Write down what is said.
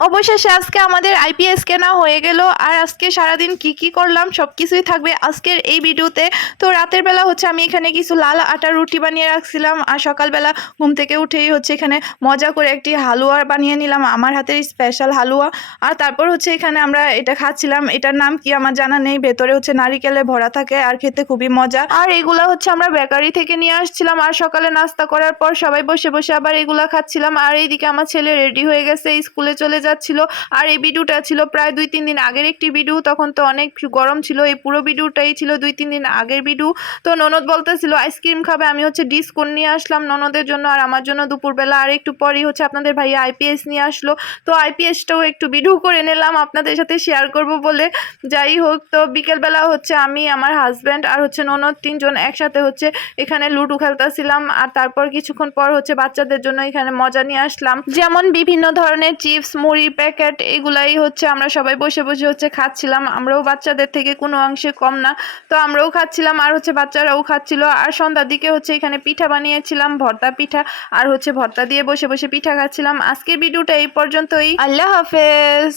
অবশেষে আজকে আমাদের আইপিএস কেনা হয়ে গেল। আর আজকে সারাদিন কি করলাম সব কিছুই থাকবে আজকের এই ভিডিওতে। তো রাতের বেলা হচ্ছে আমি এখানে কিছু লাল আটার রুটি বানিয়ে রাখছিলাম, আর সকালবেলা ঘুম থেকে উঠেই হচ্ছে এখানে মজা করে একটি হালুয়া বানিয়ে নিলাম, আমার হাতের স্পেশাল হালুয়া। আর তারপর হচ্ছে এখানে আমরা এটা খাচ্ছিলাম, এটার নাম কি আমার জানা নেই, ভেতরে হচ্ছে নারিকেলে ভরা থাকে আর খেতে খুবই মজা। আর এগুলা হচ্ছে আমরা বেকারি থেকে নিয়ে আসছিলাম, আর সকালে নাস্তা করার পর সবাই বসে বসে আবার এগুলা খাচ্ছিলাম। আর এইদিকে আমার ছেলে রেডি হয়ে গেছে, স্কুলে চলে যাচ্ছিল। আর এই ভিডিওটা ছিল প্রায় 2-3 দিন আগের একটি ভিডিও, তখন তো অনেক গরম ছিল। এই পুরো ভিডিওটাই ছিল 2-3 দিন আগের ভিডিও। তো ননদ বলতেছিল আইসক্রিম খাবে, আমি হচ্ছে ডিসকোন নিয়ে আসলাম ননদের জন্য আর আমার জন্য দুপুরবেলা। আর একটু পরেই হচ্ছে আপনাদের ভাইয়া আইপিএস নিয়ে আসলো, তো আইপিএসটাও একটু ভিডিও করে নিলাম আপনাদের সাথে শেয়ার করব বলে। যাই হোক, তো বিকেলবেলা হচ্ছে আমি, আমার হাজব্যান্ড আর হচ্ছে ননদ তিনজন একসাথে হচ্ছে এখানে লুডো খেলতেছিলাম। আর তারপর কিছুক্ষণ পর হচ্ছে বাচ্চাদের জন্য এখানে মজা নিয়ে আসলাম, যেমন বিভিন্ন ধরনের চিপস, মুড়ি প্যাকেট, এগুলাই হচ্ছে আমরা সবাই বসে বসে হচ্ছে খাচ্ছিলাম। আমরাও বাচ্চাদের থেকে কোনো অংশে কম না, তো আমরাও খাচ্ছিলাম আর হচ্ছে বাচ্চারাও খাচ্ছিল। আর সন্ধ্যার দিকে হচ্ছে এখানে পিঠা বানিয়েছিলাম, ভর্তা পিঠা, আর হচ্ছে ভর্তা দিয়ে বসে বসে পিঠা খাচ্ছিলাম। আজকের ভিডিওটা এই পর্যন্তই, আল্লাহ হাফেজ।